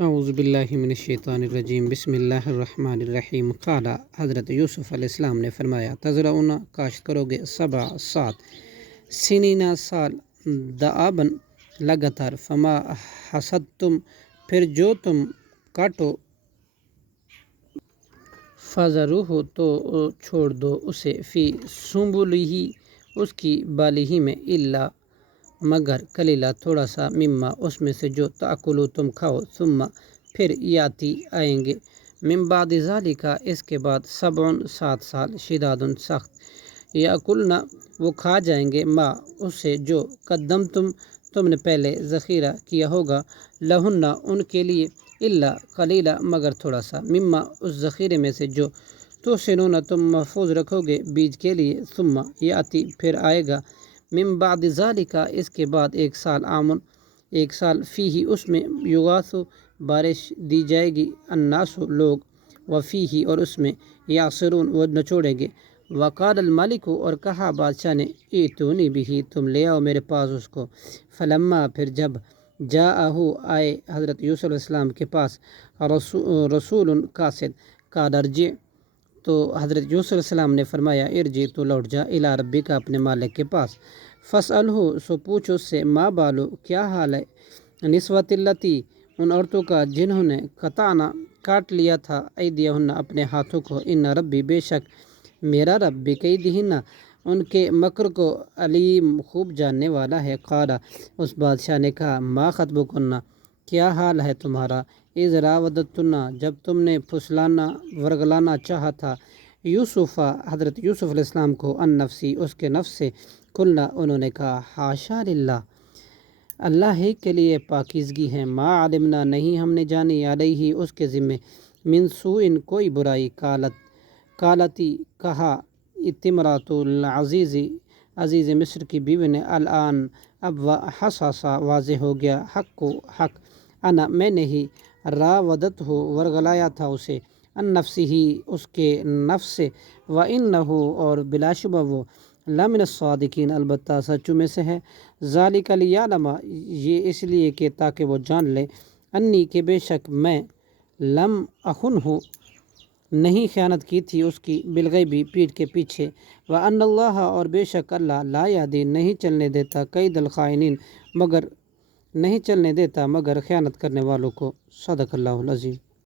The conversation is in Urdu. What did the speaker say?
اعوذ باللہ من الشیطان الرجیم بسم اللہ الرحمن الرحیم قال حضرت یوسف علیہ السلام نے فرمایا تزرعون کاشت کرو گے 7 سنینا سال دعابن لگاتار فما حصدتم پھر جو تم کاٹو فذروہ تو چھوڑ دو اسے فی سنبلہ اس کی بالی ہی میں الا مگر کلیلہ تھوڑا سا مما اس میں سے جو تاکلو تم کھاؤ ثم پھر یاتی آئیں گے من بعد ذالک اس کے بعد 7 سال شداد سخت یاکلنا وہ کھا جائیں گے ما اس سے جو قدم تم نے پہلے ذخیرہ کیا ہوگا لہن ان کے لیے الا قلیلہ مگر تھوڑا سا مما اس ذخیرے میں سے جو تو سنون تم محفوظ رکھو گے بیج کے لیے ثم یاتی پھر آئے گا من بعد ذالک اس کے بعد 1 سال عامن 1 سال فیہ اس میں یغاث بارش دی جائے گی الناس لوگ وفیہ اور اس میں یعصرون وہ نچوڑیں گے وقال الملک اور کہا بادشاہ نے ایتونی بھی تم لے آؤ میرے پاس اس کو فلما پھر جب جاءہ آئے حضرت یوسف علیہ السلام کے پاس رسول قاصد قال ارجع تو حضرت یوسف علیہ السلام نے فرمایا ارجع تو لوٹ جا الی ربک اپنے مالک کے پاس فاسألہ سو پوچھ اس سے ما بالو کیا حال ہے نسوۃ اللتی ان عورتوں کا جنہوں نے قطعنا کاٹ لیا تھا ایدیہن اپنے ہاتھوں کو ان ربی بے شک میرا رب بکیدہن ان کے مکر کو علیم خوب جاننے والا ہے قال اس بادشاہ نے کہا ما خطبکن کیا حال ہے تمہارا اذ راودتن جب تم نے پھسلانا ورگلانا چاہا تھا یوسف حضرت یوسف علیہ السلام کو ان نفسی اس کے نفس سے قلنا انہوں نے کہا حاشا للہ اللہ ہی کے لیے پاکیزگی ہے ما علمنا نہیں ہم نے جانی علیہ اس کے ذمے من سوء کوئی برائی کالتی کہا اتمرات العزیز عزیز مصر کی بیوی نے الان اب حساسا واضح ہو گیا حق انا میں نے ہی راودت ہو ورگلایا تھا اسے ان نفسی ہی اس کے نفس سے وَإِنَّهُ اور بلا شبہ وہ لمن الصادقین البتہ سچوں میں سے ہے ذالک لیعلم یہ اس لیے کہ تاکہ وہ جان لے انی کہ بے شک میں لم اخن ہوں نہیں خیانت کی تھی اس کی بالغیبی پیٹھ کے پیچھے وَأَنَّ اللَّهَ اور بے شک اللہ لا یہدی نہیں چلنے دیتا کید الخائنین مگر نہیں چلنے دیتا مگر خیانت کرنے والوں کو صدق اللہ العظیم۔